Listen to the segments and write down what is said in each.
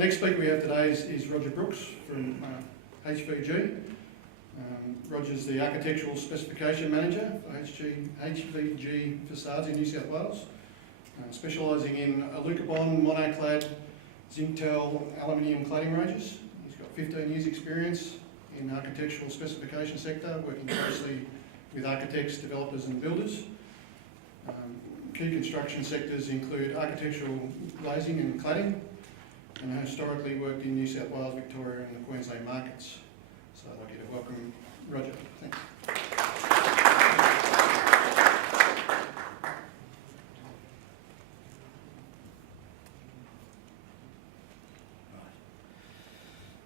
next speaker we have today is Roger Brooks from HVG. Roger's the Architectural Specification Manager for HVG Facades in New South Wales, specialising in alucobond, monoclad, zinc-tel, aluminium cladding ranges. He's got 15 years experience in the architectural specification sector, working closely with architects, developers and builders. Key construction sectors include architectural glazing and cladding, and historically worked in New South Wales, Victoria and the Queensland markets. So I'd like you to welcome Roger. Thanks.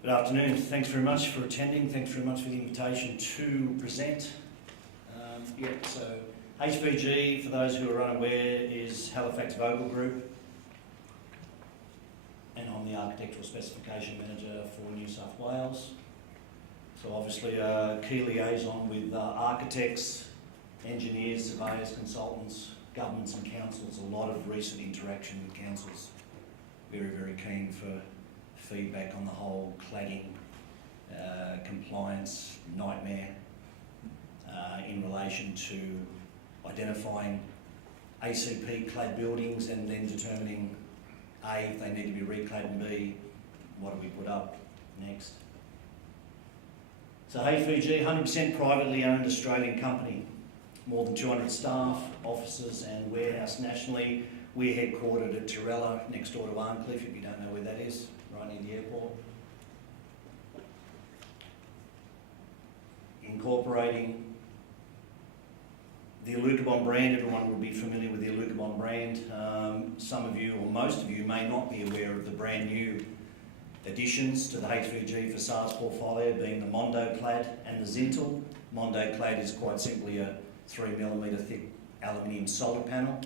Good afternoon. Thanks very much for attending. Thanks very much for the invitation to present. So HVG, for those who are unaware, is Halifax Vogel Group, and I'm the Architectural Specification Manager for New South Wales. So obviously a key liaison with architects, engineers, surveyors, consultants, governments and councils. A lot of recent interaction with councils. Very, very keen for feedback on the whole cladding compliance nightmare in relation to identifying ACP clad buildings and then determining A, if they need to be reclad, and B, what do we put up next. So HVG, 100% privately owned Australian company, more than 200 staff, offices and warehouse nationally. We're headquartered at Torella, next door to Arncliffe, if you don't know where that is, right near the airport. Incorporating the alucobond brand. Everyone will be familiar with the alucobond brand. Some of you, or most of you, may not be aware of the brand new additions to the HVG Facades portfolio, being the Mondoclad and the Zintel. Mondoclad is quite simply a 3mm thick aluminium solid panel,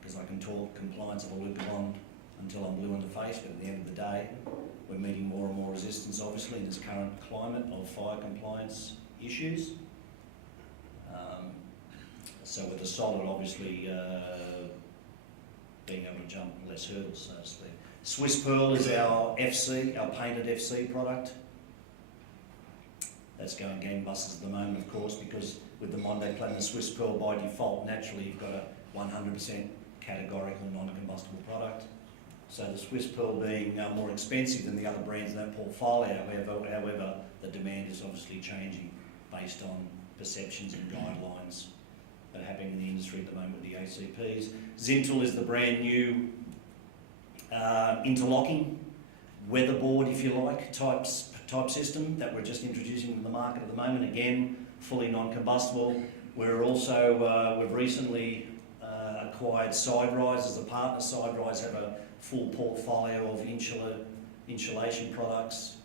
because I can talk compliance of alucobond until I'm blue in the face, but at the end of the day, we're meeting more and more resistance, obviously, in this current climate of fire compliance issues. So with the solid, obviously, being able to jump less hurdles, so to speak. Swiss Pearl is our FC, our painted FC product. That's going gangbusters at the moment, of course, because with the Mondoclad and the Swiss Pearl, by default, naturally, you've got a 100% categorical non-combustible product. So the Swiss Pearl being more expensive than the other brands in that portfolio, however, the demand is obviously changing based on perceptions and guidelines that are happening in the industry at the moment with the ACPs. Zintel is the brand new interlocking weatherboard, if you like, type system that we're just introducing to the market at the moment. Again, fully non-combustible. We're also, we've recently acquired SideRise as a partner. SideRise have a full portfolio of insulation products,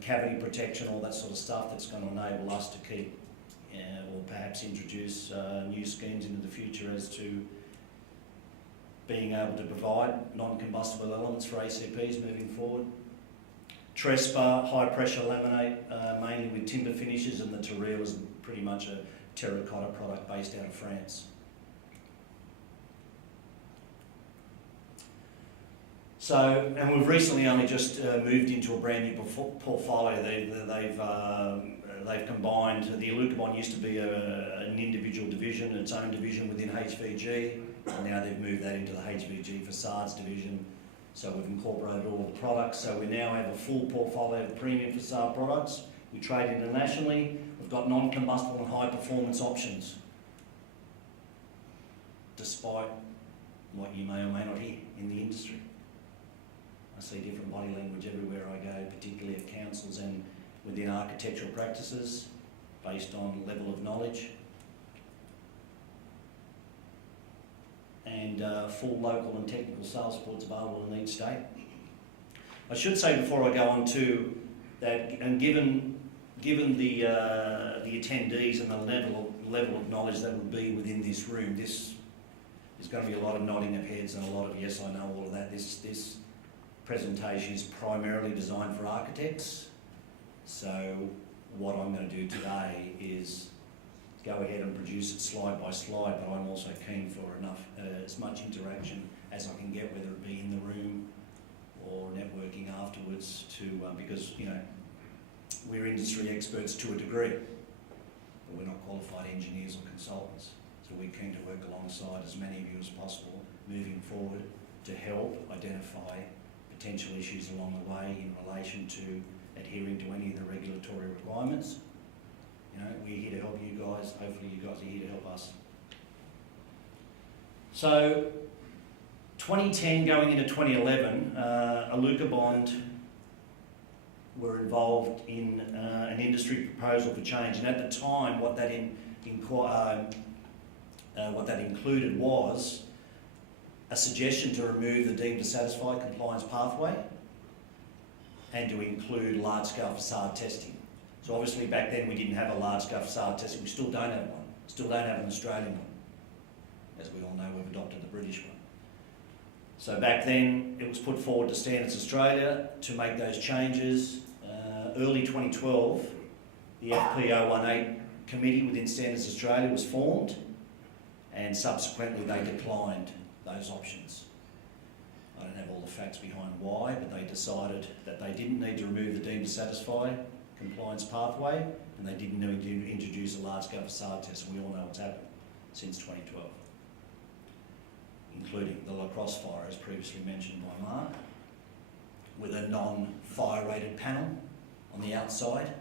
cavity protection, all that sort of stuff that's going to enable us to keep or perhaps introduce new schemes into the future as to being able to provide non-combustible elements for ACPs moving forward. Trespa, high pressure laminate, mainly with timber finishes, and the Torella is pretty much a terracotta product based out of France. So, and we've recently only just moved into a brand new portfolio. They've combined, the alucobond used to be an individual division, its own division within HVG, and now they've moved that into the HVG Facades division. So we've incorporated all the products. So we now have a full portfolio of premium facade products. We trade internationally. We've got non-combustible and high performance options, despite what you may or may not hear in the industry. I see different body language everywhere I go, particularly at councils and within architectural practices, based on level of knowledge. And full local and technical sales supports available in each state. I should say before I go on to that, and given the attendees and the level of knowledge that would be within this room, there's going to be a lot of nodding of heads and a lot of yes, I know all of that. This presentation is primarily designed for architects. So what I'm going to do today is go ahead and produce it slide by slide, but I'm also keen for as much interaction as I can get, whether it be in the room or networking afterwards to, because, you know, we're industry experts to a degree, but we're not qualified engineers or consultants. So we're keen to work alongside as many of you as possible moving forward to help identify potential issues along the way in relation to adhering to any of the regulatory requirements. You know, we're here to help you guys. Hopefully you guys are here to help us. So 2010 going into 2011, Aluka Bond were involved in an industry proposal for change, and at the time what that included was a suggestion to remove the deemed to satisfy compliance pathway and to include large-scale facade testing. So obviously back then we didn't have a large-scale facade testing, we still don't have one, still don't have an Australian one. As we all know, we've adopted the British one. So back then it was put forward to Standards Australia to make those changes. Early 2012, the FP018 committee within Standards Australia was formed, and subsequently they declined those options. I don't have all the facts behind why, but they decided that they didn't need to remove the deemed to satisfy compliance pathway, and they didn't need to introduce a large-scale facade test, and we all know what's happened since 2012, including the La Crosse fire, as previously mentioned by Mark, with a non-fire rated panel on the outside,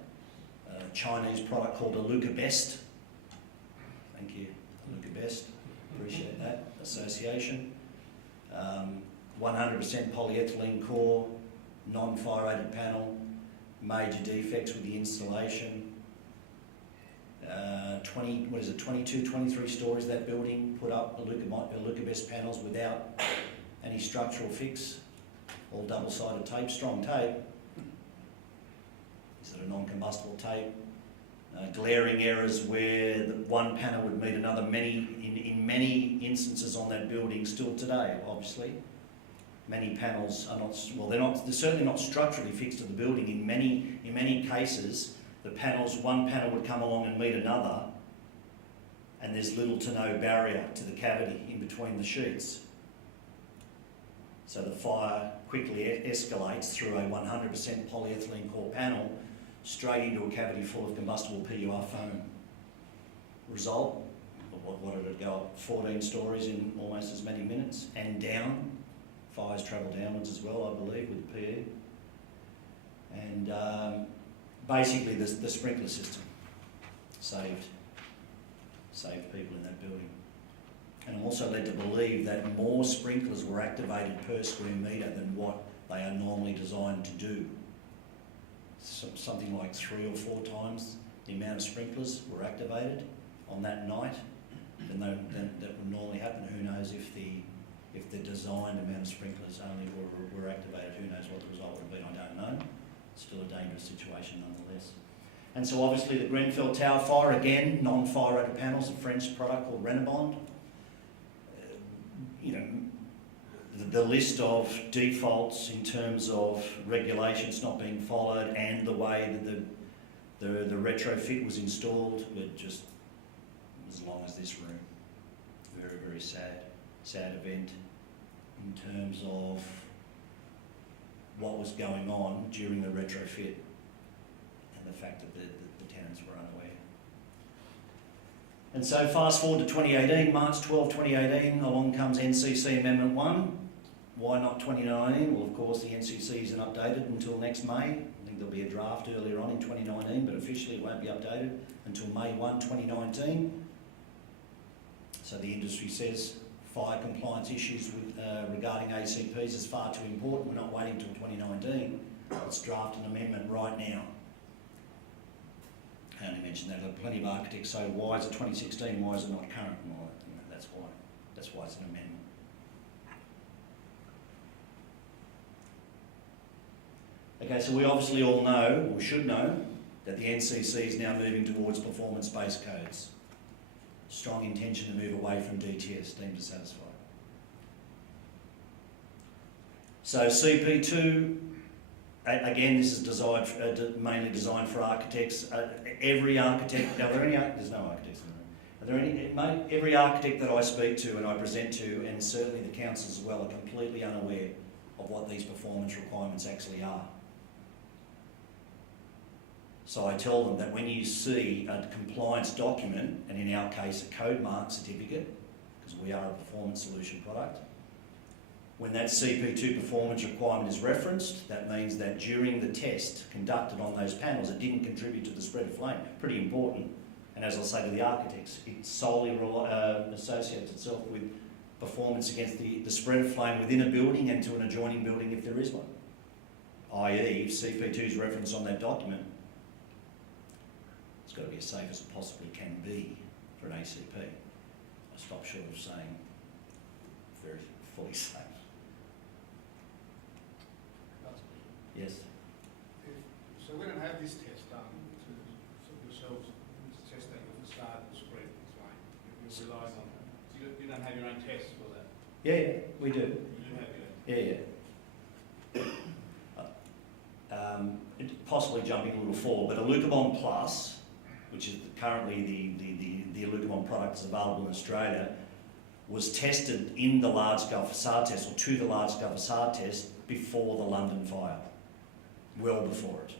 a Chinese product called Aluka Best. Thank you, Aluka Best. Appreciate that association. 100% polyethylene core, non-fire rated panel, major defects with the installation. 22, 23 stories that building, put up Aluka Best panels without any structural fix, all double-sided tape, strong tape. Is it a non-combustible tape? Glaring errors where the one panel would meet another. In many instances on that building still today, obviously. Many panels are not, well, they're certainly not structurally fixed to the building. In many cases, the panels, one panel would come along and meet another, and there's little to no barrier to the cavity in between the sheets. So the fire quickly escalates through a 100% polyethylene core panel straight into a cavity full of combustible PUR foam. Result, what did it go up? 14 stories in almost as many minutes, and down. Fires travel downwards as well, I believe, with the PE. And basically the sprinkler system saved people in that building. And I'm also led to believe that more sprinklers were activated per square metre than what they are normally designed to do. Something like 3 or 4 times the amount of sprinklers were activated on that night than that would normally happen. Who knows if the designed amount of sprinklers only were activated, who knows what the result would have been, I don't know. It's still a dangerous situation nonetheless. And so obviously the Grenfell Tower fire, again, non-fire rated panels, a French product called Renabond. The list of defaults in terms of regulations not being followed and the way that the retrofit was installed were just as long as this room. Very, very sad event in terms of what was going on during the retrofit and the fact that the tenants were unaware. And so fast forward to 2018, March 12, 2018, along comes NCC Amendment 1. Why not 2019? Well, of course, the NCC isn't updated until next May. I think there'll be a draft earlier on in 2019, but officially it won't be updated until May 1, 2019. So the industry says fire compliance issues regarding ACPs is far too important. We're not waiting until 2019. Let's draft an amendment right now. I only mentioned that. There are plenty of architects say, why is it 2016? Why is it not current? Well, that's why. That's why it's an amendment. Okay, so we obviously all know, or should know, that the NCC is now moving towards performance-based codes. Strong intention to move away from DTS, deemed to satisfy. So CP2, again, this is mainly designed for architects. Every architect, are there any, there's no architects in the room. Are there any, every architect that I speak to and I present to, and certainly the council as well, are completely unaware of what these performance requirements actually are. So I tell them that when you see a compliance document, and in our case a code mark certificate, because we are a performance solution product, when that CP2 performance requirement is referenced, that means that during the test conducted on those panels, it didn't contribute to the spread of flame. Pretty important. And as I'll say to the architects, it solely associates itself with performance against the spread of flame within a building and to an adjoining building if there is one. I.e., if CP2 is referenced on that document, it's got to be as safe as it possibly can be for an ACP. I stop short of saying very fully safe. Yes. So we don't have this test done to yourselves to test that your facade will spread flame. You're relying on that. You don't have your own tests for that. Yeah, we do. You have your own. Yeah. Possibly jumping a little forward, but Alucobond Plus, which is currently the Alucobond product that's available in Australia, was tested in the large-scale facade test, or to the large-scale facade test, before the London fire. Well before it.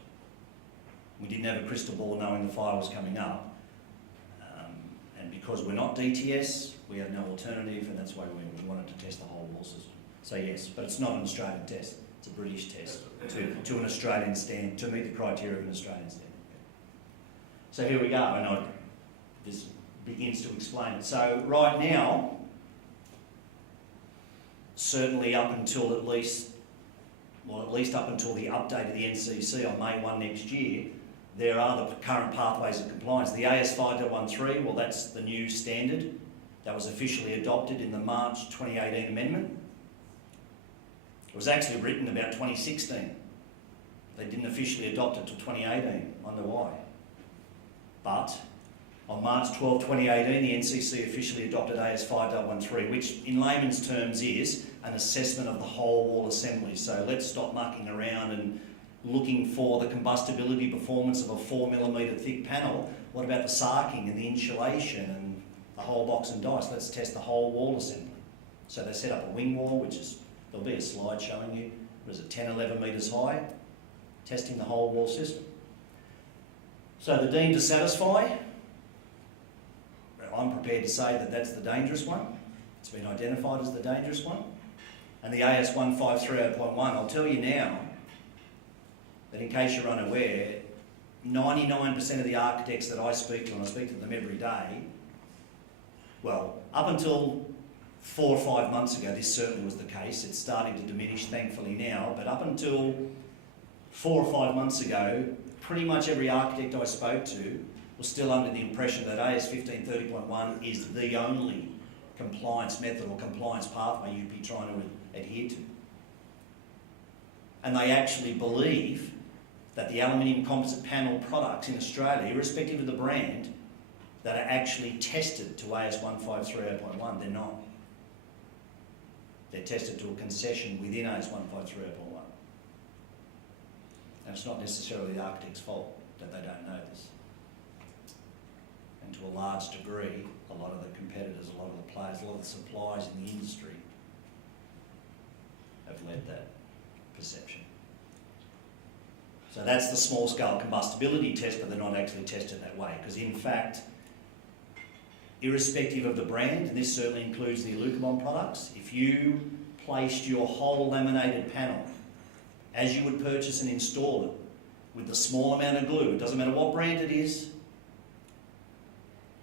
We didn't have a crystal ball knowing the fire was coming up. And because we're not DTS, we have no alternative, and that's why we wanted to test the whole wall system. So yes, but it's not an Australian test, it's a British test to an Australian standard, to meet the criteria of an Australian standard. So here we go, and this begins to explain it. So right now, certainly up until at least up until the update of the NCC on May 1 next year, there are the current pathways of compliance. The AS5.13, well, that's the new standard that was officially adopted in the March 2018 amendment. It was actually written about 2016. They didn't officially adopt it till 2018. I wonder why. But on March 12, 2018, the NCC officially adopted AS5.13, which in layman's terms is an assessment of the whole wall assembly. So let's stop mucking around and looking for the combustibility performance of a 4mm thick panel. What about the sarking and the insulation and the whole box and dice? Let's test the whole wall assembly. So they set up a wing wall, which is, there'll be a slide showing you, what is it, 10, 11 metres high, testing the whole wall system. So the deemed to satisfy, I'm prepared to say that that's the dangerous one. It's been identified as the dangerous one. And the AS1530.1, I'll tell you now that in case you're unaware, 99% of the architects that I speak to, and I speak to them every day, well, up until 4 or 5 months ago, this certainly was the case. It's starting to diminish, thankfully, now. But up until 4 or 5 months ago, pretty much every architect I spoke to was still under the impression that AS1530.1 is the only compliance method or compliance pathway you'd be trying to adhere to. And they actually believe that the aluminium composite panel products in Australia, irrespective of the brand, that are actually tested to AS1530.1, they're not. They're tested to a concession within AS1530.1. And it's not necessarily the architect's fault that they don't know this. And to a large degree, a lot of the competitors, a lot of the players, a lot of the suppliers in the industry have led that perception. So that's the small scale combustibility test, but they're not actually tested that way. Because in fact, irrespective of the brand, and this certainly includes the Alucobond products, if you placed your whole laminated panel as you would purchase and install it with the small amount of glue, it doesn't matter what brand it is,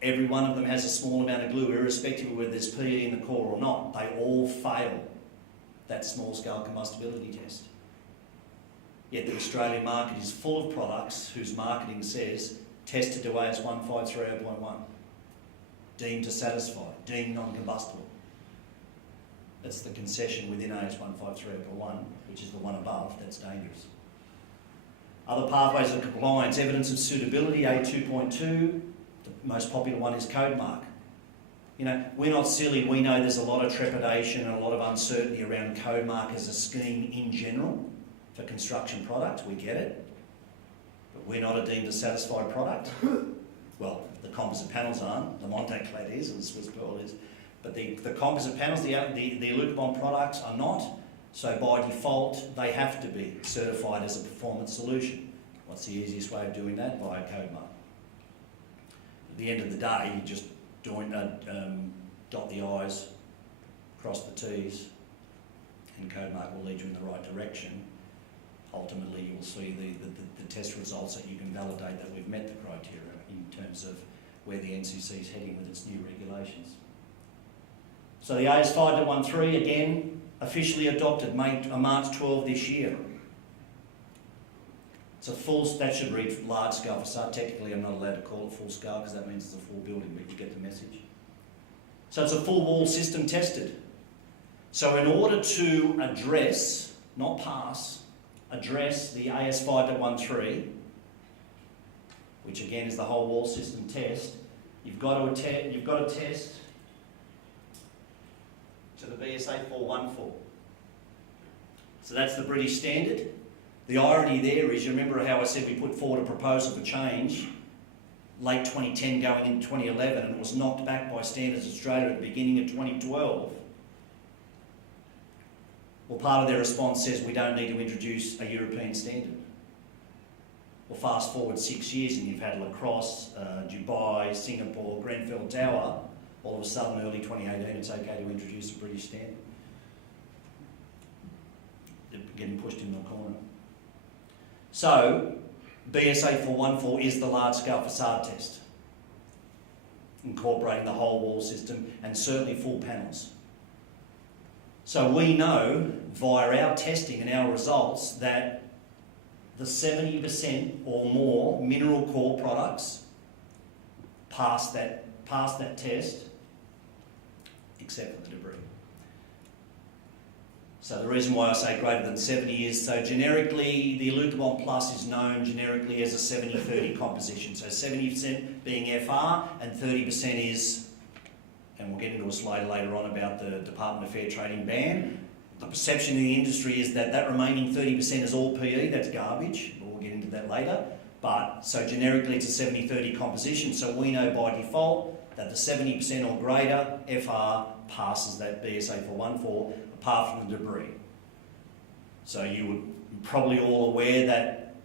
every one of them has a small amount of glue, irrespective of whether there's PE in the core or not, they all fail that small scale combustibility test. Yet the Australian market is full of products whose marketing says tested to AS1530.1, deemed to satisfy, deemed non-combustible. That's the concession within AS1530.1, which is the one above, that's dangerous. Other pathways of compliance, evidence of suitability, A2.2, the most popular one is code mark. You know, we're not silly, we know there's a lot of trepidation and a lot of uncertainty around code mark as a scheme in general for construction products, we get it. But we're not a deemed to satisfy product. Well, the composite panels aren't, the Montaclad is, and the Swiss Pearl is. But the composite panels, the Alucobond products are not. So by default, they have to be certified as a performance solution. What's the easiest way of doing that? By a code mark. At the end of the day, you just dot the I's, cross the T's, and code mark will lead you in the right direction. Ultimately, you will see the test results that you can validate that we've met the criteria in terms of where the NCC is heading with its new regulations. So the AS5.13, again, officially adopted March 12 this year. It's a full, that should read large scale facade. Technically, I'm not allowed to call it full scale because that means it's a full building, but you get the message. So it's a full wall system tested. So in order to address, not pass, address the AS5.13, which again is the whole wall system test, you've got to test to the BS 8414. So that's the British standard. The irony there is, you remember how I said we put forward a proposal for change late 2010 going into 2011, and it was knocked back by Standards Australia at the beginning of 2012. Well, part of their response says we don't need to introduce a European standard. Well, fast forward 6 years and you've had La Crosse, Dubai, Singapore, Grenfell Tower. All of a sudden, early 2018, it's okay to introduce a British standard. They're getting pushed in the corner. So, BS 8414 is the large-scale facade test, incorporating the whole wall system and certainly full panels. So we know via our testing and our results that the 70% or more mineral core products pass that test, except for the debris. So the reason why I say greater than 70 is, so generically, the Alucobond Plus is known generically as a 70-30 composition. So 70% being FR and 30% is, and we'll get into a slide later on about the Department of Fair Trading ban. The perception in the industry is that that remaining 30% is all PE, that's garbage. We'll get into that later. But, so generically it's a 70-30 composition. So we know by default that the 70% or greater FR passes that BSA 414, apart from the debris. So you would probably all aware that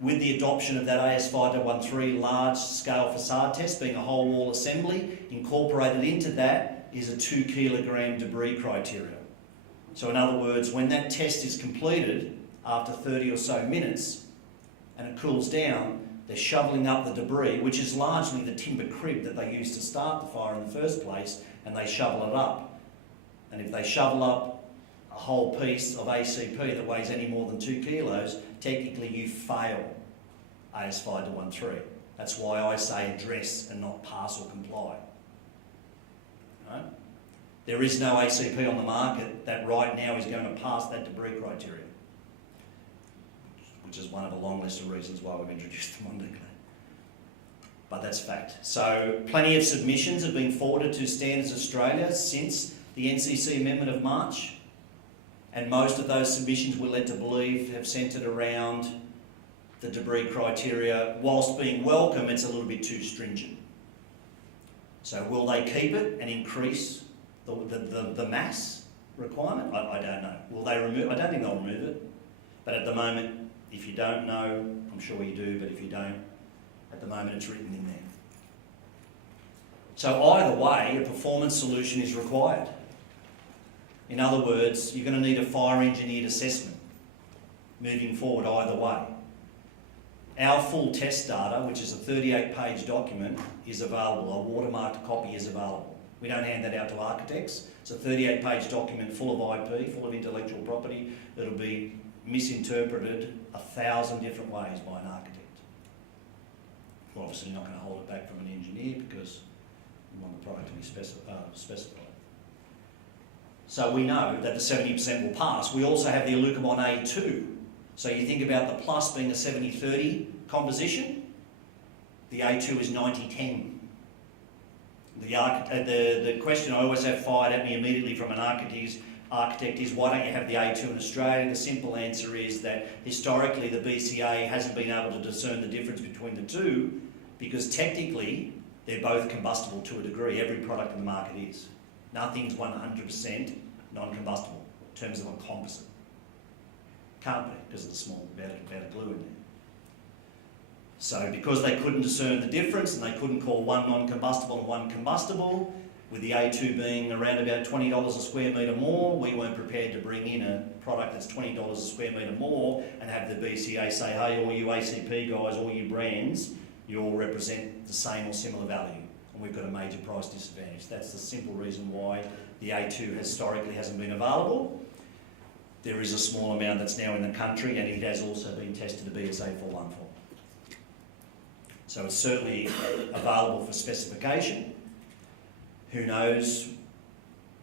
with the adoption of that AS5.13 large-scale facade test, being a whole wall assembly, incorporated into that is a 2 kilogram debris criteria. So in other words, when that test is completed after 30 or so minutes and it cools down, they're shoveling up the debris, which is largely the timber crib that they used to start the fire in the first place, and they shovel it up. And if they shovel up a whole piece of ACP that weighs any more than 2 kilos, technically you fail AS5.13. That's why I say address and not pass or comply. Right? There is no ACP on the market that right now is going to pass that debris criteria, which is one of a long list of reasons why we've introduced them on declare. But that's fact. So plenty of submissions have been forwarded to Standards Australia since the NCC amendment of March, and most of those submissions we're led to believe have centred around the debris criteria. Whilst being welcome, it's a little bit too stringent. So will they keep it and increase the mass requirement? I don't know. Will they remove? I don't think they'll remove it. But at the moment, if you don't know, I'm sure you do, but if you don't, at the moment it's written in there. So either way, a performance solution is required. In other words, you're going to need a fire engineered assessment moving forward either way. Our full test data, which is a 38-page document, is available. A watermarked copy is available. We don't hand that out to architects. It's a 38-page document full of IP, full of intellectual property. It'll be misinterpreted 1,000 different ways by an architect. We're obviously not going to hold it back from an engineer because we want the product to be specified. So we know that the 70% will pass. We also have the Alucobond A2. So you think about the plus being a 70-30 composition, the A2 is 90-10. The question I always have fired at me immediately from an architect is, why don't you have the A2 in Australia? The simple answer is that historically the BCA hasn't been able to discern the difference between the two, because technically they're both combustible to a degree. Every product in the market is. Nothing's 100% non-combustible. in terms of a composite. Can't be, because of the small amount of glue in there. So because they couldn't discern the difference and they couldn't call one non-combustible and one combustible, with the A2 being around about $20 a square metre more, we weren't prepared to bring in a product that's $20 a square metre more and have the BCA say, hey, all you ACP guys, all you brands, you all represent the same or similar value. And we've got a major price disadvantage. That's the simple reason why the A2 historically hasn't been available. There is a small amount that's now in the country, and it has also been tested to BSA 414. So it's certainly available for specification. Who knows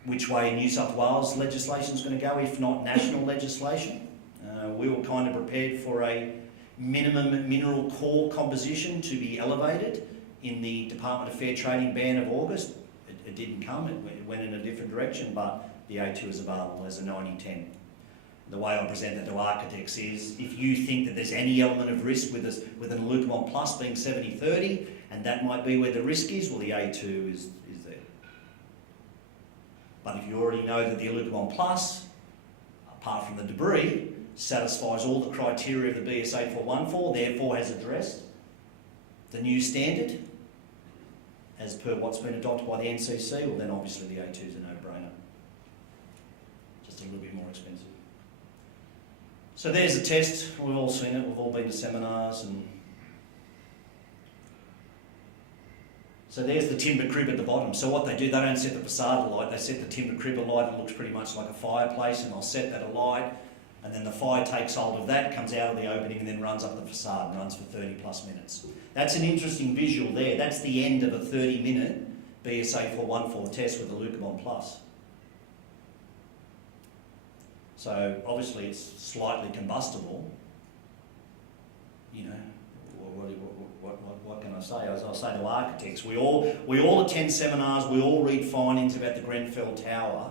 which way New South Wales legislation is going to go, if not national legislation. We were kind of prepared for a minimum mineral core composition to be elevated in the Department of Fair Trading ban of August. It didn't come, it went in a different direction, but the A2 is available as a 90-10. The way I present that to architects is, if you think that there's any element of risk with an Alucomon Plus being 70-30, and that might be where the risk is, well, the A2 is there. But if you already know that the Alucomon Plus, apart from the debris, satisfies all the criteria of the BS 8414, therefore has addressed the new standard, as per what's been adopted by the NCC, well then obviously the A2 is a no-brainer. Just a little bit more expensive. So there's a test, we've all seen it, we've all been to seminars, and so there's the timber crib at the bottom. So what they do, they don't set the facade alight, they set the timber crib alight, and it looks pretty much like a fireplace, and I'll set that alight, and then the fire takes hold of that, comes out of the opening, and then runs up the facade and runs for 30 plus minutes. That's an interesting visual there. That's the end of a 30-minute BSA 414 test with the Alucomon Plus. So obviously it's slightly combustible. You know, what can I say? As I say to architects, we all attend seminars, we all read findings about the Grenfell Tower.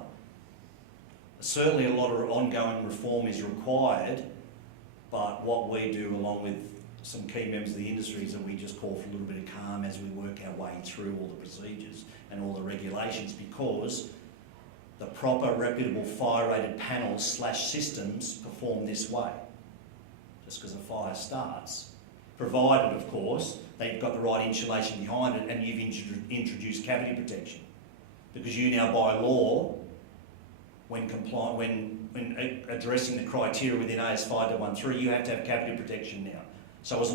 Certainly a lot of ongoing reform is required, but what we do along with some key members of the industry is that we just call for a little bit of calm as we work our way through all the procedures and all the regulations, because the proper reputable fire-rated panels / systems perform this way, just because a fire starts. Provided, of course, that you've got the right insulation behind it and you've introduced cavity protection. Because you now, by law, when addressing the criteria within AS 5213, you have to have cavity protection now. So as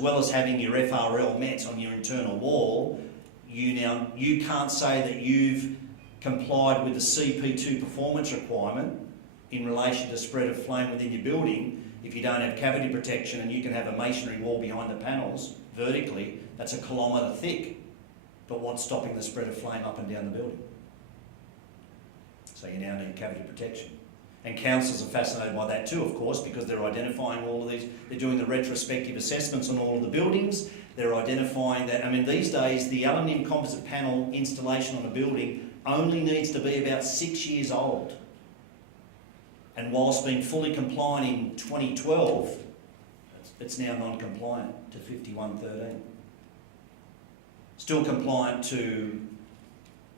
well as having your FRL met on your internal wall, you can't say that you've complied with the CP2 performance requirement in relation to spread of flame within your building if you don't have cavity protection, and you can have a masonry wall behind the panels vertically that's 1 kilometre thick. But what's stopping the spread of flame up and down the building? So you now need cavity protection. And councils are fascinated by that too, of course, because they're identifying all of these, they're doing the retrospective assessments on all of the buildings, they're identifying that, I mean, these days the aluminium composite panel installation on a building only needs to be about 6 years old. And whilst being fully compliant in 2012, it's now non-compliant to 5113. Still compliant to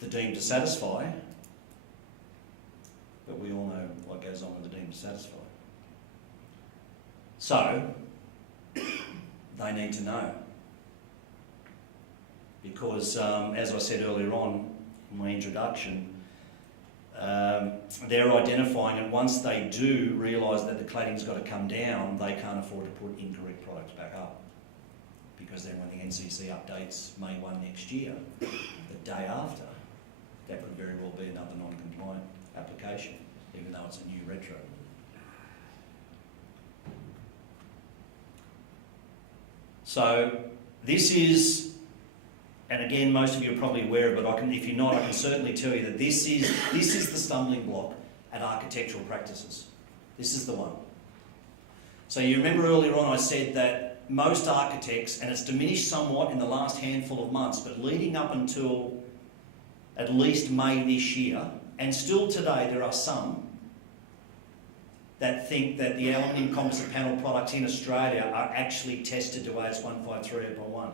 the deemed to satisfy, but we all know what goes on with the deemed to satisfy. So, they need to know. Because, as I said earlier on in my introduction, they're identifying, and once they do realise that the cladding's got to come down, they can't afford to put incorrect products back up. Because then when the NCC updates May 1 next year, the day after, that could very well be another non-compliant application, even though it's a new retro. So this is, and again, most of you are probably aware of it, if you're not, I can certainly tell you that this is the stumbling block at architectural practices. This is the one. So you remember earlier on I said that most architects, and it's diminished somewhat in the last handful of months, but leading up until at least May this year, and still today there are some that think that the aluminium composite panel products in Australia are actually tested to AS 153.1.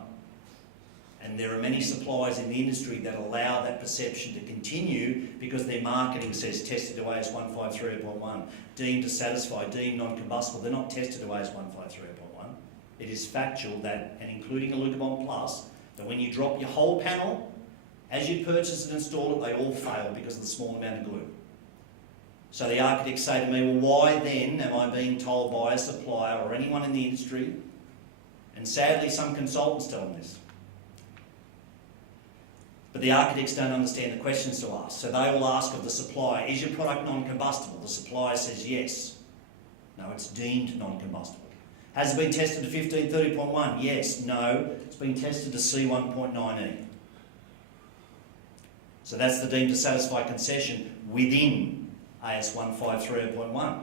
And there are many suppliers in the industry that allow that perception to continue because their marketing says tested to AS 153.1, deemed to satisfy, deemed non-combustible. They're not tested to AS 153.1. It is factual that, and including a Lucabond Plus, that when you drop your whole panel, as you purchase and install it, they all fail because of the small amount of glue. So the architects say to me, well, why then am I being told by a supplier or anyone in the industry, and sadly some consultants tell them this, but the architects don't understand the questions to ask. So they will ask of the supplier, is your product non-combustible? The supplier says yes. No, it's deemed non-combustible. Has it been tested to 1530.1? Yes. No, it's been tested to C1.9E. So that's the deemed to satisfy concession within AS 153.1.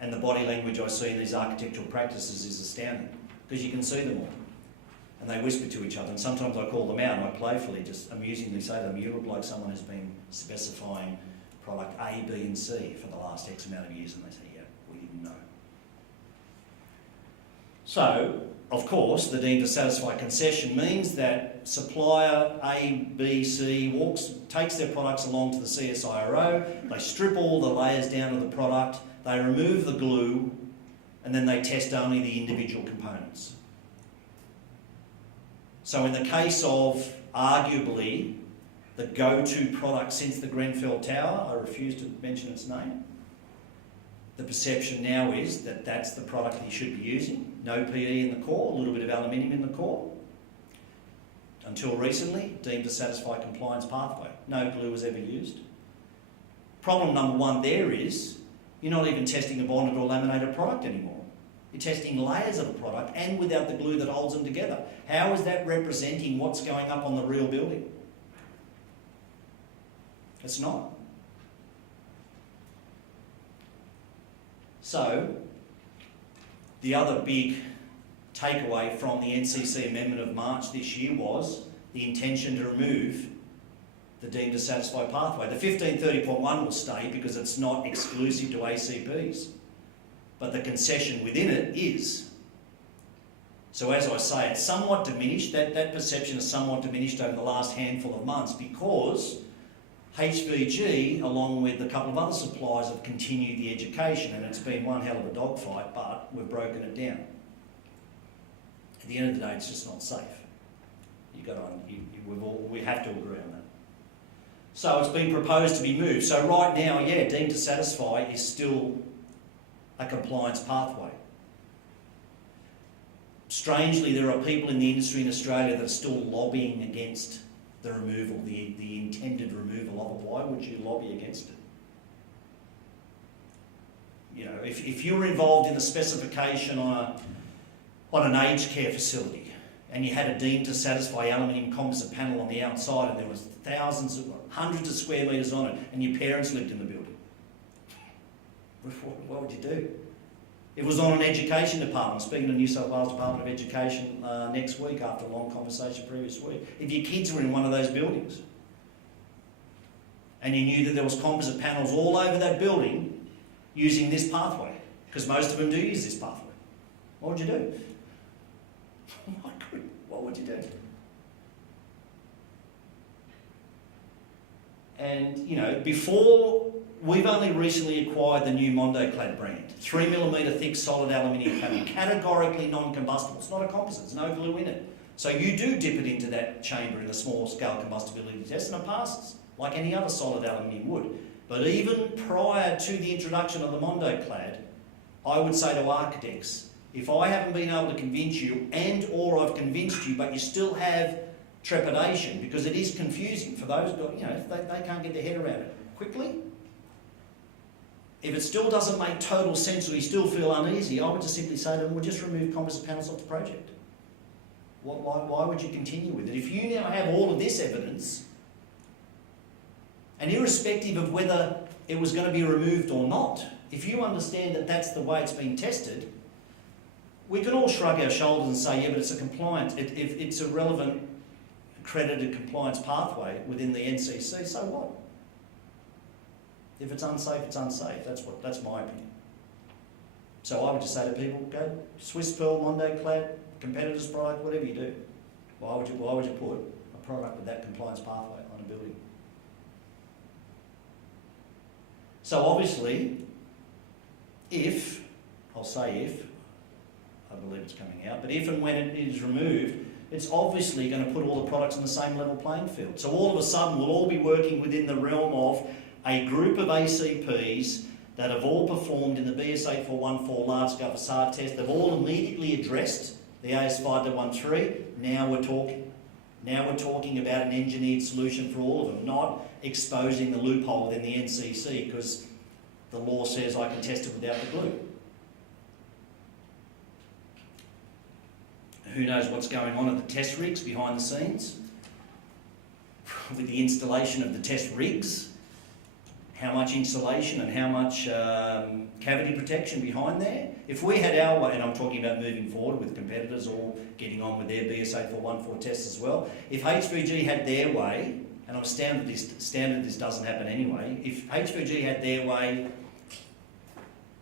And the body language I see in these architectural practices is astounding, because you can see them all. And they whisper to each other, and sometimes I call them out and I playfully, just amusingly say to them, you look like someone who's been specifying product A, B and C for the last X amount of years, and they say, yeah, we didn't know. So, of course, the deemed to satisfy concession means that supplier A, B, C takes their products along to the CSIRO, they strip all the layers down of the product, they remove the glue, and then they test only the individual components. So in the case of, arguably, the go-to product since the Grenfell Tower, I refuse to mention its name, the perception now is that that's the product you should be using. No PE in the core, a little bit of aluminium in the core. Until recently, deemed to satisfy compliance pathway. No glue was ever used. Problem number one there is, you're not even testing a bonded or laminated product anymore. You're testing layers of a product and without the glue that holds them together. How is that representing what's going up on the real building? It's not. So, the other big takeaway from the NCC amendment of March this year was the intention to remove the deemed to satisfy pathway. The 1530.1 will stay because it's not exclusive to ACPs, but the concession within it is. So as I say, it's somewhat diminished, that perception is somewhat diminished over the last handful of months because HVG, along with a couple of other suppliers, have continued the education, and it's been one hell of a dogfight, but we've broken it down. At the end of the day, it's just not safe. We have to agree on that. So it's been proposed to be moved. So right now, yeah, deemed to satisfy is still a compliance pathway. Strangely, there are people in the industry in Australia that are still lobbying against the removal, the intended removal of it. Why would you lobby against it? You know, if you were involved in the specification on an aged care facility and you had a deemed to satisfy aluminium composite panel on the outside and there was hundreds of square metres on it and your parents lived in the building, what would you do? It was on an education department, speaking to the New South Wales Department of Education next week after a long conversation previous week. If your kids were in one of those buildings and you knew that there was composite panels all over that building using this pathway, because most of them do use this pathway, what would you do? What would you do? And, you know, we've only recently acquired the new Mondoclad brand. 3mm thick solid aluminium panel, categorically non-combustible. It's not a composite, there's no glue in it. So you do dip it into that chamber in a small scale combustibility test and it passes, like any other solid aluminium would. But even prior to the introduction of the Mondoclad, I would say to architects, if I haven't been able to convince you and or I've convinced you, but you still have trepidation, because it is confusing for those, you know, they can't get their head around it quickly. If it still doesn't make total sense or you still feel uneasy, I would just simply say to them, we'll just remove composite panels off the project. Why would you continue with it? If you now have all of this evidence, and irrespective of whether it was going to be removed or not, if you understand that that's the way it's been tested, we can all shrug our shoulders and say, yeah, but it's a compliance, it's a relevant accredited compliance pathway within the NCC, so what? If it's unsafe, it's unsafe. That's my opinion. So I would just say to people, go Swiss Pearl, Mondoclad, competitors' product, whatever you do. Why would you put a product with that compliance pathway on a building? So obviously, I'll say if, I believe it's coming out, but if and when it is removed, it's obviously going to put all the products on the same level playing field. So all of a sudden, we'll all be working within the realm of a group of ACPs that have all performed in the BS 8414 large-scale facade test. They've all immediately addressed the AS 5113. Now we're talking about an engineered solution for all of them, not exposing the loophole within the NCC because the law says I can test it without the glue. Who knows what's going on at the test rigs behind the scenes with the installation of the test rigs, how much insulation and how much cavity protection behind there. If we had our way, and I'm talking about moving forward with competitors all getting on with their BS 8414 tests as well, if HVG had their way, and I'm astounded this doesn't happen anyway, if HVG had their way,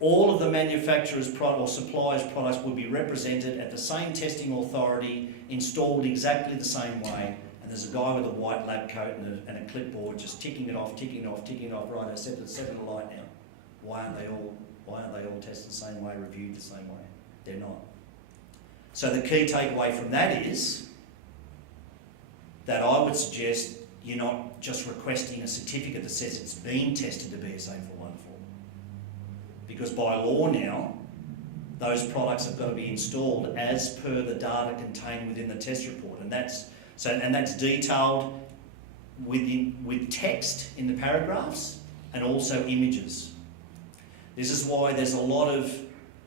all of the manufacturers' or suppliers' products would be represented at the same testing authority, installed exactly the same way, and there's a guy with a white lab coat and a clipboard just ticking it off, right, I set the light now. Why aren't they all tested the same way, reviewed the same way? They're not. So the key takeaway from that is that I would suggest you're not just requesting a certificate that says it's been tested to BS 8414. Because by law now, those products have got to be installed as per the data contained within the test report, and that's detailed with text in the paragraphs and also images. This is why there's a lot of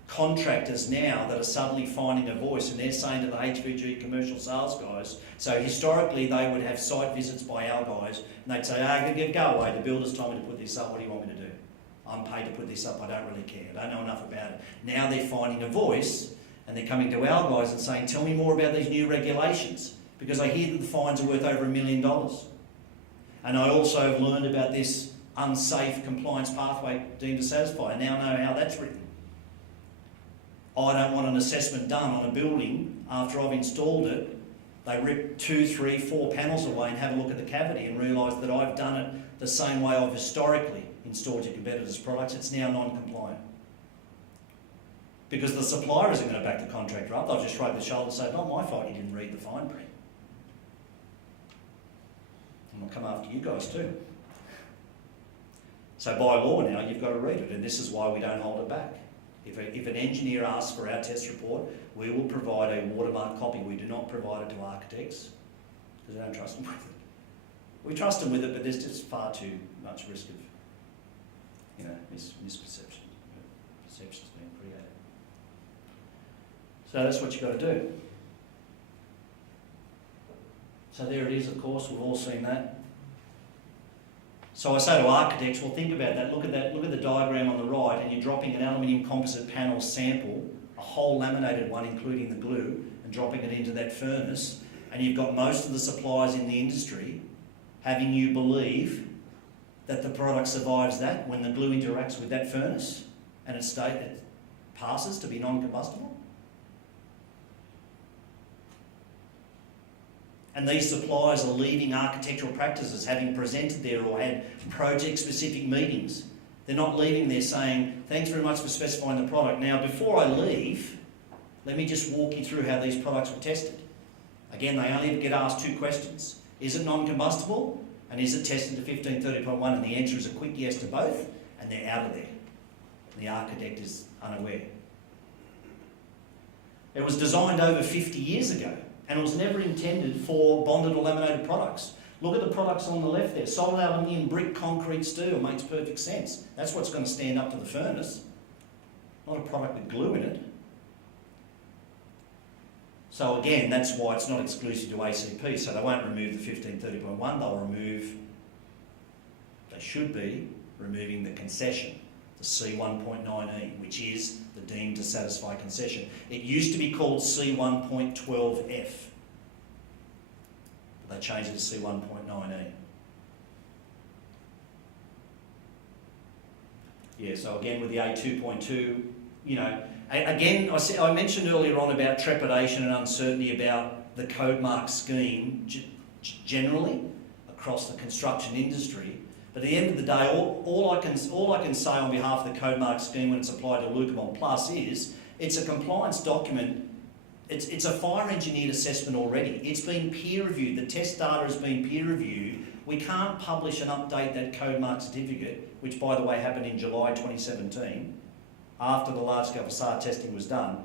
contractors now that are suddenly finding a voice, and they're saying to the HVG commercial sales guys, so historically they would have site visits by our guys, and they'd say, go away, the builder's told me to put this up, what do you want me to do? I'm paid to put this up, I don't really care, I don't know enough about it. Now they're finding a voice and they're coming to our guys and saying, tell me more about these new regulations, because I hear that the fines are worth over $1 million. And I also have learned about this unsafe compliance pathway deemed to satisfy. I now know how that's written. I don't want an assessment done on a building after I've installed it. They rip 2, 3, 4 panels away and have a look at the cavity and realise that I've done it the same way I've historically installed your competitors' products. It's now non-compliant. Because the supplier isn't going to back the contractor up. They'll just shrug their shoulders and say, not my fault you didn't read the fine print. And I'll come after you guys too. So by law now, you've got to read it, and this is why we don't hold it back. If an engineer asks for our test report, we will provide a watermark copy. We do not provide it to architects because we don't trust them with it. We trust them with it, but there's just far too much risk of, misperception. Perceptions being created. So that's what you've got to do. So there it is, of course, we've all seen that. So I say to architects, well, think about that. Look at the diagram on the right, and you're dropping an aluminium composite panel sample, a whole laminated one, including the glue, and dropping it into that furnace, and you've got most of the suppliers in the industry having you believe that the product survives that when the glue interacts with that furnace, and it passes to be non-combustible. And these suppliers are leaving architectural practices, having presented there or had project-specific meetings. They're not leaving there saying, thanks very much for specifying the product. Now, before I leave, let me just walk you through how these products were tested. Again, they only get asked 2 questions. Is it non-combustible? And is it tested to 1530.1? And the answer is a quick yes to both, and they're out of there. The architect is unaware. It was designed over 50 years ago, and it was never intended for bonded or laminated products. Look at the products on the left there. Solid aluminium, brick, concrete, steel makes perfect sense. That's what's going to stand up to the furnace, not a product with glue in it. So again, that's why it's not exclusive to ACP. So they won't remove the 1530.1, they should be removing the concession, the C1.9E, which is the deemed to satisfy concession. It used to be called C1.12F. They changed it to C1.9E. Yeah, so again with the A2.2, again, I mentioned earlier on about trepidation and uncertainty about the code mark scheme generally across the construction industry. But at the end of the day, all I can say on behalf of the code mark scheme when it's applied to Lucamon Plus is it's a compliance document. It's a fire engineered assessment already. It's been peer reviewed. The test data has been peer reviewed. We can't publish and update that code mark certificate, which by the way happened in July 2017, after the large scale facade testing was done.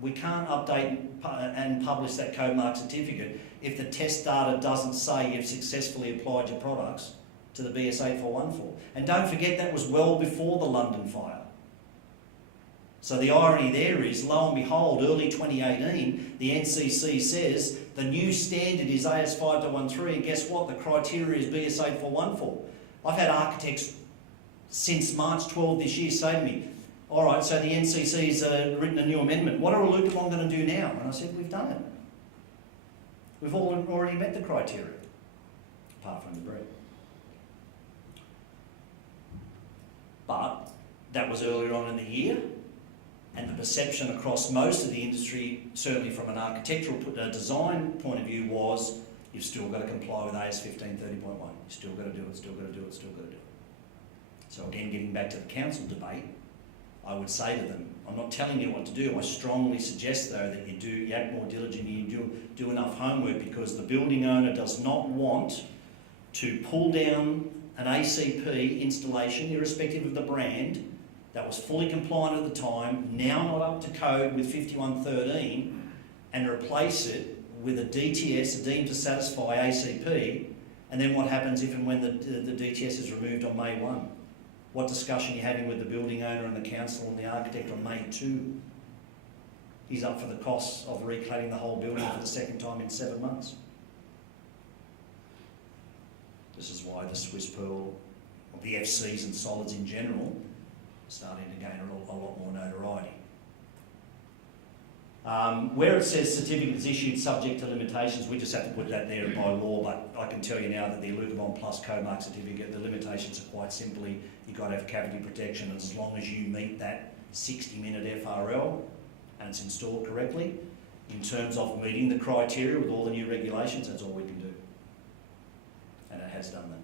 We can't update and publish that code mark certificate if the test data doesn't say you've successfully applied your products to the BS 8414. And don't forget that was well before the London fire. So the irony there is, lo and behold, early 2018, the NCC says the new standard is AS 5213, and guess what? The criteria is BS 8414. I've had architects since March 12 this year say to me, all right, so the NCC's written a new amendment. What are Lucamon going to do now? And I said, we've done it. We've already met the criteria, apart from the bread. But that was earlier on in the year, and the perception across most of the industry, certainly from an architectural design point of view, was you've still got to comply with AS 1530.1. You've still got to do it, still got to do it, still got to do it. So again, getting back to the council debate, I would say to them, I'm not telling you what to do. I strongly suggest, though, that you act more diligently, you do enough homework, because the building owner does not want to pull down an ACP installation, irrespective of the brand, that was fully compliant at the time, now not up to code with 5113, and replace it with a DTS, deemed to satisfy ACP, and then what happens if and when the DTS is removed on May 1? What discussion are you having with the building owner and the council and the architect on May 2? He's up for the costs of recladding the whole building for the second time in 7 months. This is why the Swiss Pearl, or the FCs and solids in general, are starting to gain a lot more notoriety. Where it says certificate is issued subject to limitations, we just have to put that there by law, but I can tell you now that the Lucamon Plus code mark certificate, the limitations are quite simply, you've got to have cavity protection, and as long as you meet that 60-minute FRL and it's installed correctly, in terms of meeting the criteria with all the new regulations, that's all we can do. And it has done that.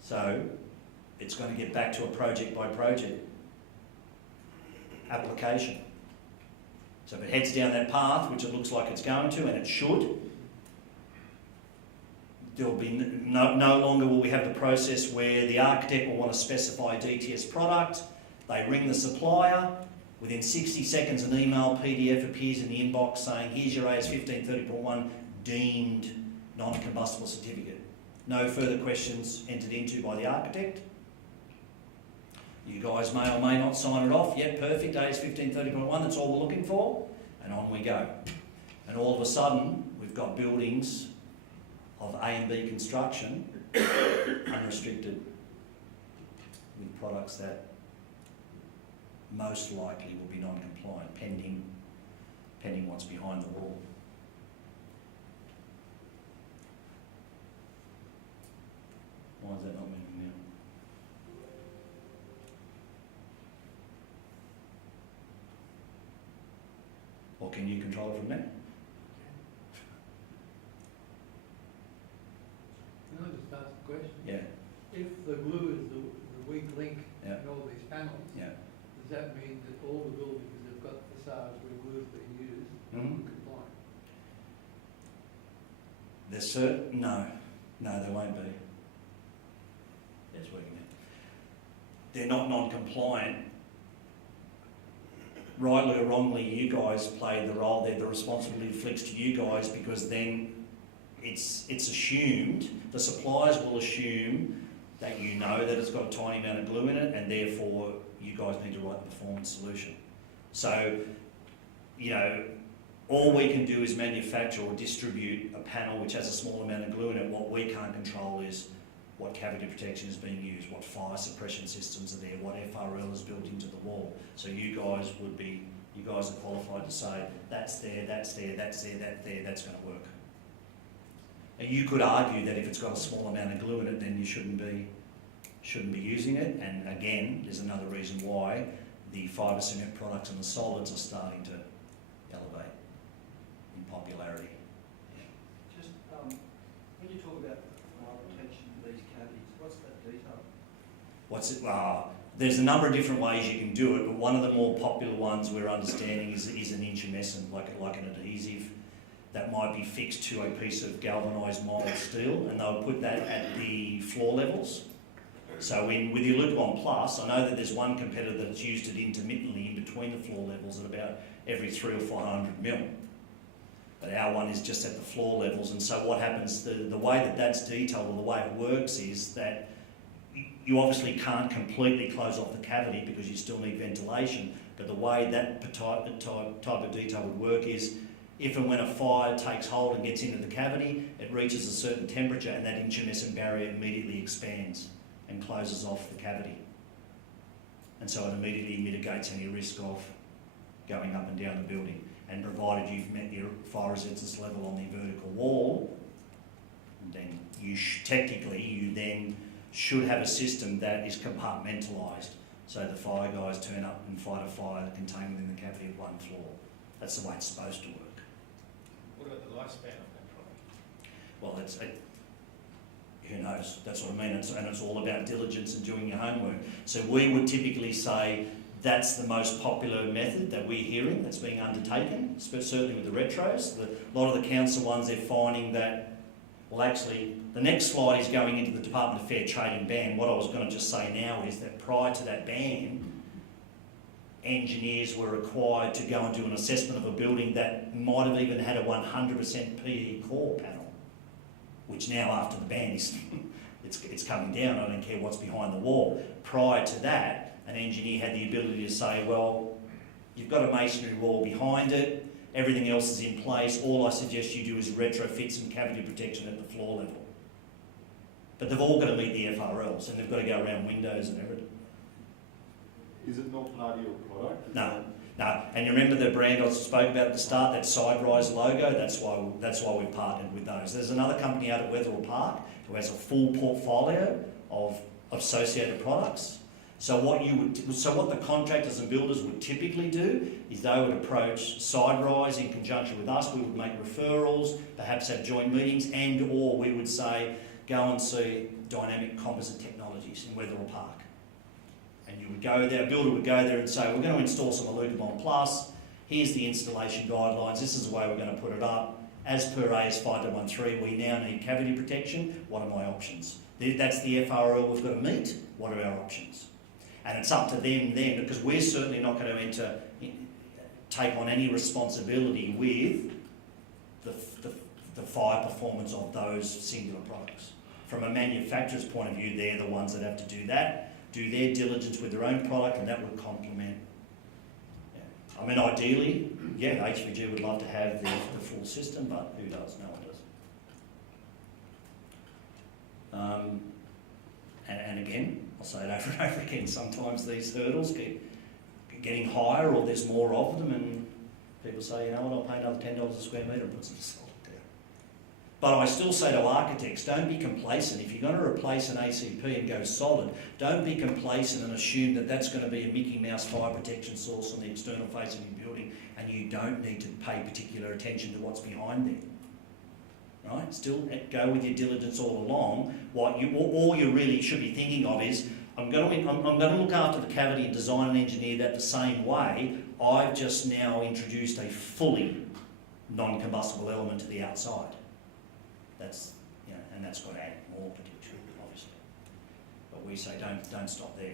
So it's going to get back to a project by project application. So if it heads down that path, which it looks like it's going to, and it should, there will be no longer will we have the process where the architect will want to specify a DTS product, they ring the supplier, within 60 seconds an email PDF appears in the inbox saying, here's your AS 1530.1 deemed non-combustible certificate. No further questions entered into by the architect. You guys may or may not sign it off. Yeah, perfect, AS 1530.1, that's all we're looking for. And on we go. And all of a sudden, we've got buildings of A and B construction, unrestricted, with products that most likely will be non-compliant, pending what's behind the wall. Why is that not moving now? Or can you control it from there? Can I just ask a question? Yeah, If the glue is the weak link yeah, in all these panels, yeah. does that mean that all the buildings that have got facades where glue is being used are Mhm. compliant? There's certain, no, there won't be. It's working now. They're not non-compliant. Rightly or wrongly, you guys play the role there. The responsibility flicks to you guys, because then it's assumed, the suppliers will assume that you know that it's got a tiny amount of glue in it, and therefore you guys need to write the performance solution. So, you know, all we can do is manufacture or distribute a panel which has a small amount of glue in it. What we can't control is what cavity protection is being used, what fire suppression systems are there, what FRL is built into the wall. So you guys are qualified to say, that's there, that's there, that's there, that's there, that's going to work. And you could argue that if it's got a small amount of glue in it, then you shouldn't be using it. And again, there's another reason why the fibre cement products and the solids are starting to popularity. Just, when you talk about fire protection of these cavities, what's that detail? What's it? There's a number of different ways you can do it, but one of the more popular ones we're understanding is an intumescent, like an adhesive that might be fixed to a piece of galvanised mild steel, and they'll put that at the floor levels. So with the Lutebond Plus, I know that there's one competitor that's used it intermittently in between the floor levels at about every 300 or 400 mil. But our one is just at the floor levels, and so what happens, the way that that's detailed, or the way it works, is that you obviously can't completely close off the cavity because you still need ventilation, but the way that type of detail would work is if and when a fire takes hold and gets into the cavity, it reaches a certain temperature and that intumescent barrier immediately expands and closes off the cavity. And so it immediately mitigates any risk of going up and down the building. And provided you've met your fire resistance level on the vertical wall, then technically you then should have a system that is compartmentalised, so the fire guys turn up and fight a fire contained within the cavity of one floor. That's the way it's supposed to work. What about the lifespan of that product? Well, who knows? That's what I mean. And it's all about diligence and doing your homework. So we would typically say that's the most popular method that we're hearing that's being undertaken, certainly with the retros. A lot of the council ones, they're finding that, well, actually, the next slide is going into the Department of Fair Trade and ban. What I was going to just say now is that prior to that ban, engineers were required to go and do an assessment of a building that might have even had a 100% PE core panel, which now after the ban is it's coming down. I don't care what's behind the wall. Prior to that, an engineer had the ability to say, well, you've got a masonry wall behind it, everything else is in place, all I suggest you do is retrofit some cavity protection at the floor level. But they've all got to meet the FRLs, and they've got to go around windows and everything. Is it not part of your product? No. And you remember the brand I spoke about at the start, that side rise logo? That's why we've partnered with those. There's another company out at Wetherill Park who has a full portfolio of associated products. So what the contractors and builders would typically do is they would approach side rise in conjunction with us. We would make referrals, perhaps have joint meetings, and or we would say, go and see Dynamic Composite Technologies in Wetherill Park. And you would go there, a builder would go there and say, we're going to install some Lutebond Plus, here's the installation guidelines, this is the way we're going to put it up. As per AS 5113, we now need cavity protection, what are my options? That's the FRL we've got to meet, what are our options? And it's up to them then, because we're certainly not going to take on any responsibility with the fire performance of those singular products. From a manufacturer's point of view, they're the ones that have to do that, do their diligence with their own product, and that would complement. Yeah. I mean, ideally, yeah, HVG would love to have the full system, but who does? No one does. And again, I'll say it over and over again, sometimes these hurdles keep getting higher, or there's more of them, and people say, you know what, I'll pay another $10 a square metre and put some solid down. But I still say to architects, don't be complacent. If you're going to replace an ACP and go solid, don't be complacent and assume that that's going to be a Mickey Mouse fire protection source on the external face of your building, and you don't need to pay particular attention to what's behind there. Right? Still go with your diligence all along. All you really should be thinking of is, I'm going to look after the cavity and design and engineer that the same way. I've just now introduced a fully non-combustible element to the outside. That's, and that's got to add more potential, obviously. But we say don't stop there,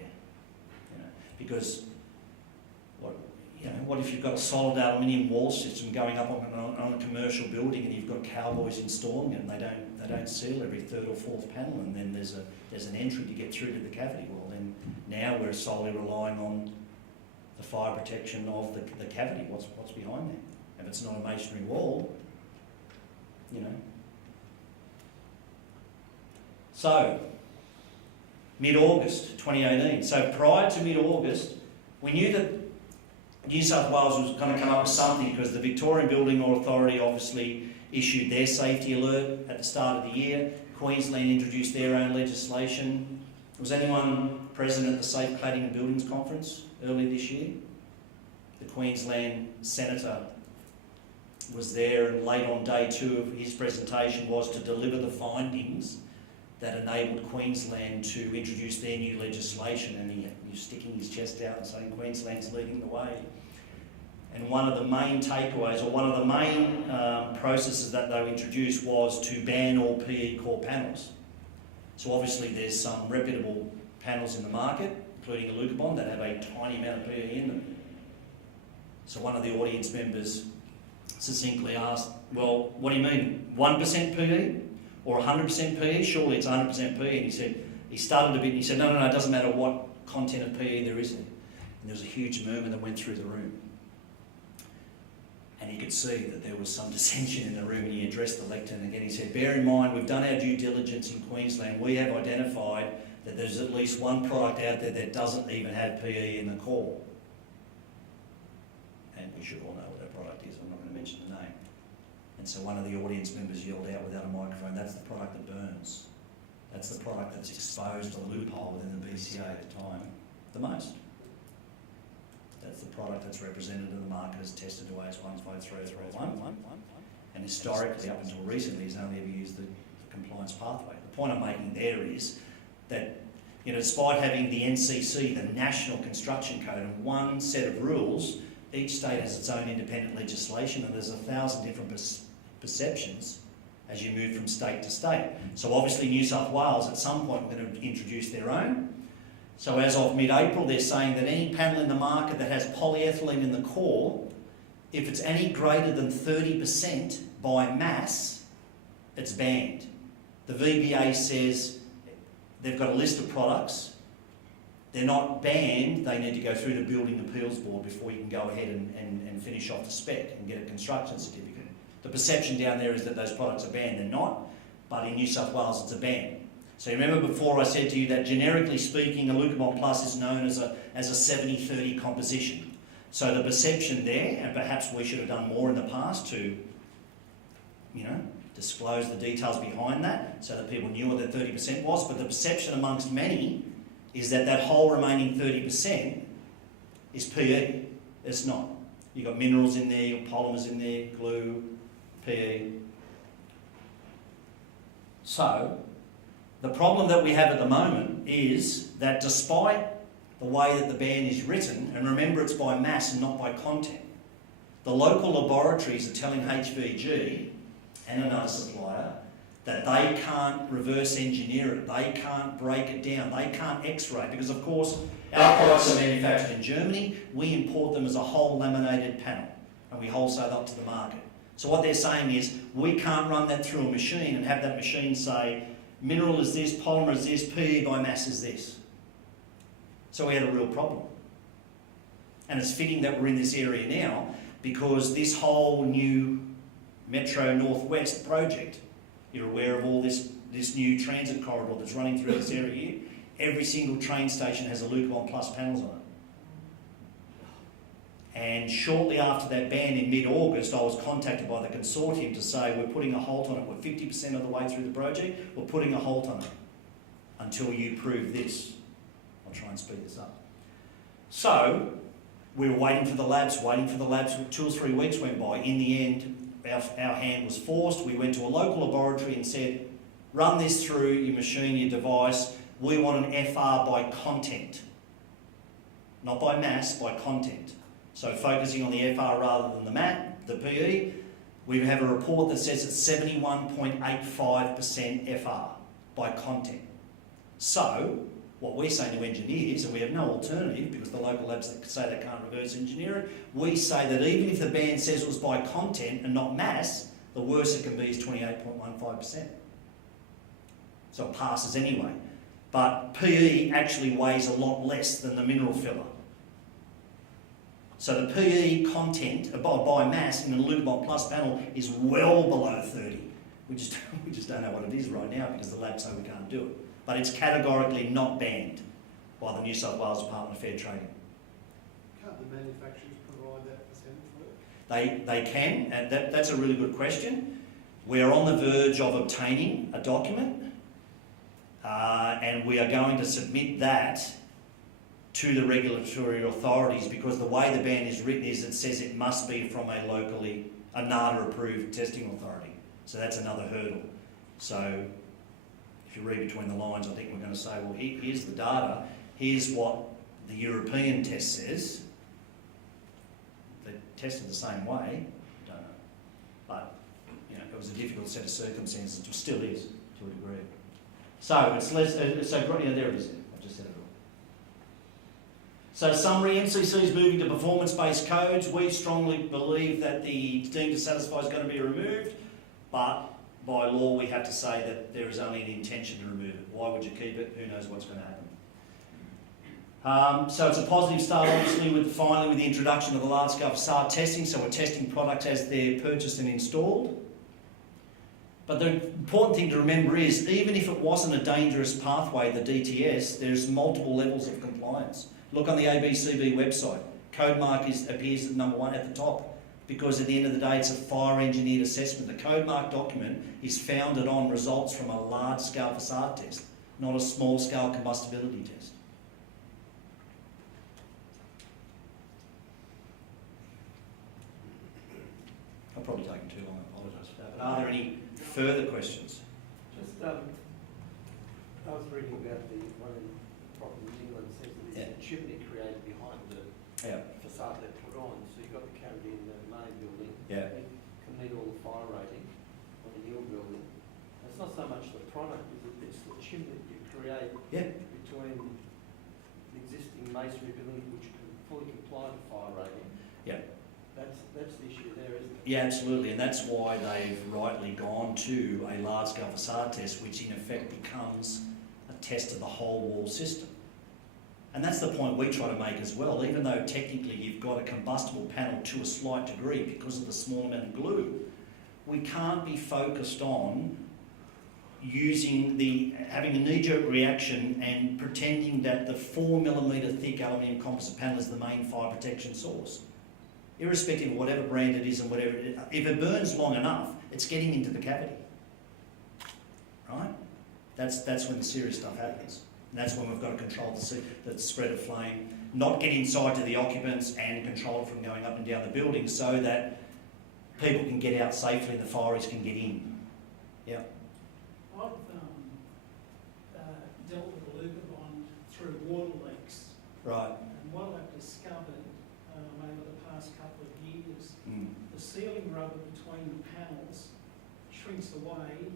because what if you've got a solid aluminium wall system going up on a commercial building, and you've got cowboys installing it, and they don't seal every third or fourth panel, and then there's an entry to get through to the cavity. Well, then now we're solely relying on the fire protection of the cavity. What's behind there? If it's not a masonry wall, So, mid-August 2018. So prior to mid-August, we knew that New South Wales was going to come up with something, because the Victorian Building Authority obviously issued their safety alert at the start of the year. Queensland introduced their own legislation. Was anyone present at the Safe Cladding and Buildings Conference earlier this year? The Queensland Senator was there, and late on day 2 of his presentation was to deliver the findings that enabled Queensland to introduce their new legislation, and he was sticking his chest out and saying Queensland's leading the way. And one of the main takeaways, or one of the main processes that they introduced, was to ban all PE core panels. So obviously there's some reputable panels in the market, including Alucobond, that have a tiny amount of PE in them. So one of the audience members succinctly asked, well, what do you mean, 1% PE or 100% PE? Surely it's 100% PE. And he said, he started a bit and he said, no, it doesn't matter what content of PE there is in it. And there was a huge murmur that went through the room. And you could see that there was some dissension in the room, and he addressed the lectern again. He said, bear in mind, we've done our due diligence in Queensland. We have identified that there's at least one product out there that doesn't even have PE in the core. And we should all know what that product is. I'm not going to mention the name. And so one of the audience members yelled out without a microphone, that's the product that burns. That's the product that's exposed the loophole within the BCA at the time the most. That's the product that's represented in the market as tested to AS15331. And historically, up until recently, has only ever used the compliance pathway. The point I'm making there is that, you know, despite having the NCC, the National Construction Code, and one set of rules, each state has its own independent legislation, and there's 1,000 different perceptions as you move from state to state. So obviously New South Wales at some point are going to introduce their own. So as of mid-April, they're saying that any panel in the market that has polyethylene in the core, if it's any greater than 30% by mass, it's banned. The VBA says they've got a list of products. They're not banned. They need to go through the Building Appeals Board before you can go ahead and finish off the spec and get a construction certificate. The perception down there is that those products are banned. They're not, but in New South Wales it's a ban. So you remember before I said to you that generically speaking, Alucobond Plus is known as a 70-30 composition. So the perception there, and perhaps we should have done more in the past to, you know, disclose the details behind that so that people knew what that 30% was, but the perception amongst many is that that whole remaining 30% is PE. It's not. You've got minerals in there, you've got polymers in there, glue, PE. So the problem that we have at the moment is that despite the way that the ban is written, and remember it's by mass and not by content, the local laboratories are telling HVG and another supplier that they can't reverse engineer it, they can't break it down, they can't X-ray, because of course our products are manufactured in Germany, we import them as a whole laminated panel and we wholesale that to the market. So what they're saying is we can't run that through a machine and have that machine say mineral is this, polymer is this, PE by mass is this. So we had a real problem. And it's fitting that we're in this area now because this whole new Metro Northwest project, you're aware of all this new transit corridor that's running through this area here. Every single train station has Alucobond Plus panels on it. And shortly after that ban in mid-August, I was contacted by the consortium to say we're putting a halt on it. We're 50% of the way through the project. We're putting a halt on it until you prove this. I'll try and speed this up. So we were waiting for the labs. 2 or 3 weeks went by. In the end, our hand was forced. We went to a local laboratory and said, run this through your machine, your device. We want an FR by content. Not by mass, by content. So focusing on the FR rather than the PE, we have a report that says it's 71.85% FR by content. So what we're saying to engineers, and we have no alternative because the local labs say they can't reverse engineer it, we say that even if the ban says it was by content and not mass, the worst it can be is 28.15%. So it passes anyway. But PE actually weighs a lot less than the mineral filler. So the PE content by mass in an Alucobond Plus panel is well below 30. We just don't know what it is right now because the labs say we can't do it. But it's categorically not banned by the New South Wales Department of Fair Trading. Can't the manufacturers provide that percentage for it? They can, and that's a really good question. We're on the verge of obtaining a document and we are going to submit that to the regulatory authorities because the way the ban is written is it says it must be from a locally a NADA approved testing authority. So that's another hurdle. So if you read between the lines, I think we're going to say, well, here's the data, here's what the European test says. They're tested the same way, don't know. But, you know, it was a difficult set of circumstances, it still is, to a degree. So it's less, there it is, I've just said it all. So summary, NCC is moving to performance-based codes. We strongly believe that the deemed to satisfy is going to be removed, but by law we have to say that there is only an intention to remove it. Why would you keep it? Who knows what's going to happen? So it's a positive start, obviously, finally with the introduction of the large-scale facade testing. So we're testing products as they're purchased and installed. But the important thing to remember is, even if it wasn't a dangerous pathway, the DTS, there's multiple levels of compliance. Look on the ABCB website. Code mark appears at number 1 at the top, because at the end of the day, it's a fire engineered assessment. The code mark document is founded on results from a large-scale facade test, not a small-scale combustibility test. I've probably taken too long, I apologise for that. But are there any further questions? Just, I was reading about one in property in England says that there's a chimney created behind the facade they put on. So you've got the cavity in the main building. Yeah. It can meet all the fire rating on the new building. It's not so much the product, it's the chimney you create between the existing masonry building, which can fully comply to fire rating. Yeah. That's the issue there, isn't it? Yeah, absolutely, and that's why they've rightly gone to a large-scale facade test, which in effect becomes a test of the whole wall system. And that's the point we try to make as well. Even though technically you've got a combustible panel to a slight degree because of the small amount of glue, we can't be focused on having a knee-jerk reaction and pretending that the 4mm thick aluminium composite panel is the main fire protection source. Irrespective of whatever brand it is and whatever it is, if it burns long enough, it's getting into the cavity, right? That's when the serious stuff happens. And that's when we've got to control the spread of flame, not get inside to the occupants and control it from going up and down the building so that people can get out safely and the fireys can get in. Yeah. I've dealt with a Lucabond through water leaks. Right. And what I've discovered over the past couple of years, the sealing rubber between the panels shrinks away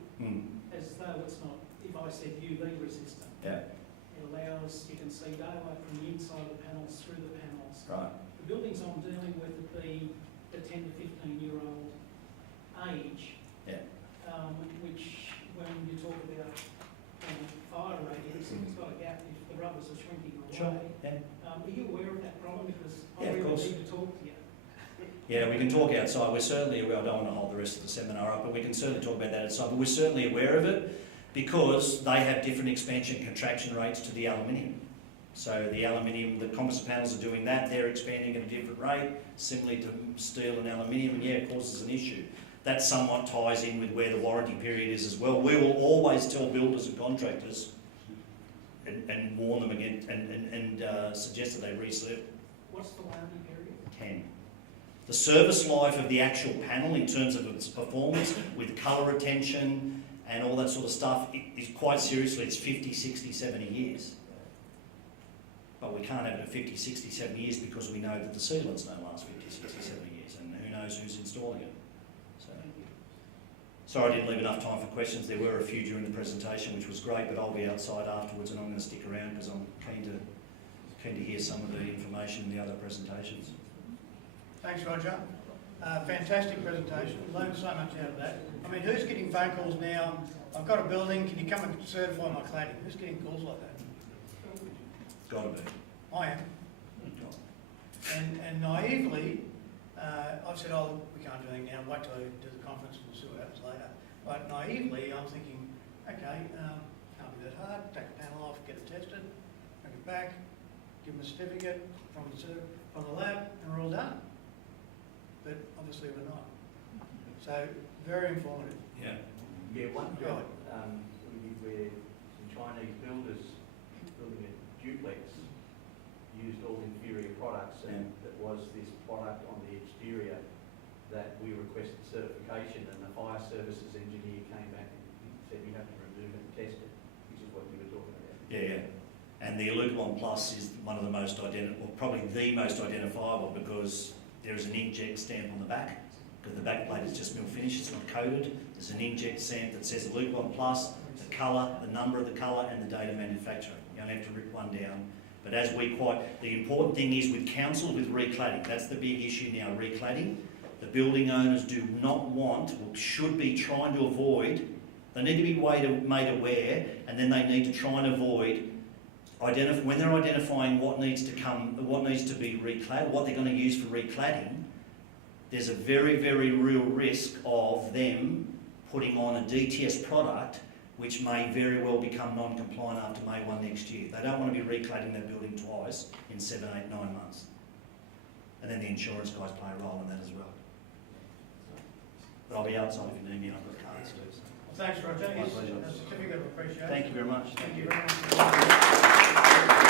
as though it's not, if I said UV resistant. Yeah. It allows, you can see daylight from the inside of the panels through the panels. Right. The buildings I'm dealing with would be the 10 to 15-year-old age, which when you talk about fire radius, it's got a gap if the rubbers are shrinking away. Sure. Yeah. Are you aware of that problem? Because I Of really course. need to talk to you. Yeah, we can talk outside. We're certainly aware. I don't want to hold the rest of the seminar up, but we can certainly talk about that outside. But we're certainly aware of it because they have different expansion contraction rates to the aluminium. So the aluminium, the composite panels are doing that. They're expanding at a different rate, similarly to steel and aluminium, and it causes an issue. That somewhat ties in with where the warranty period is as well. We will always tell builders and contractors and warn them against and suggest that they reserve. What's the warranty period? 10. The service life of the actual panel in terms of its performance with colour retention and all that sort of stuff is quite seriously, it's 50, 60, 70 years. But we can't have it at 50, 60, 70 years because we know that the sealants don't last 50, 60, 70 years and who knows who's installing it. So, sorry I didn't leave enough time for questions. There were a few during the presentation, which was great, but I'll be outside afterwards and I'm going to stick around because I'm keen to hear some of the information in the other presentations. Thanks, Roger. Fantastic presentation. Learned so much out of that. I mean, who's getting phone calls now? I've got a building, can you come and certify my cladding? Who's getting calls like that? Got to be. I am. And naively, I've said, oh, we can't do anything now, wait till we do the conference and we'll see what happens later. But naively, I'm thinking, okay, can't be that hard, take the panel off, get it tested, bring it back, give them a certificate from the lab, and we're all done. But obviously we're not. So, very informative. Yeah. Yeah, one Right. job where some Chinese builders building a duplex used all inferior products, and that was this product on the exterior that we requested said you have to remove and test it, which is what you were talking about. Yeah, yeah. And the Alucobond Plus is one of the most probably the most identifiable, because there is an inkjet stamp on the back, because the back plate is just mill finish, it's not coated. There's an inkjet stamp that says Alucobond Plus, the colour, the number of the colour, and the date of manufacturer. You only have to rip one down. But as the important thing is with council, with recladding, that's the big issue now, recladding. The building owners do not want, or should be trying to avoid, they need to be made aware, and then they need to try and avoid, when they're identifying what needs to be recladded, what they're going to use for recladding, there's a very, very real risk of them putting on a DTS product which may very well become non-compliant after May 1 next year. They don't want to be recladding their building twice in 7, 8, 9 months. And then the insurance guys play a role in that as well. But I'll be outside if you need me, I've got cards too. So. Well, thanks, Roger. My Yes, pleasure. a certificate of appreciation. Thank you very much. Thank you very much.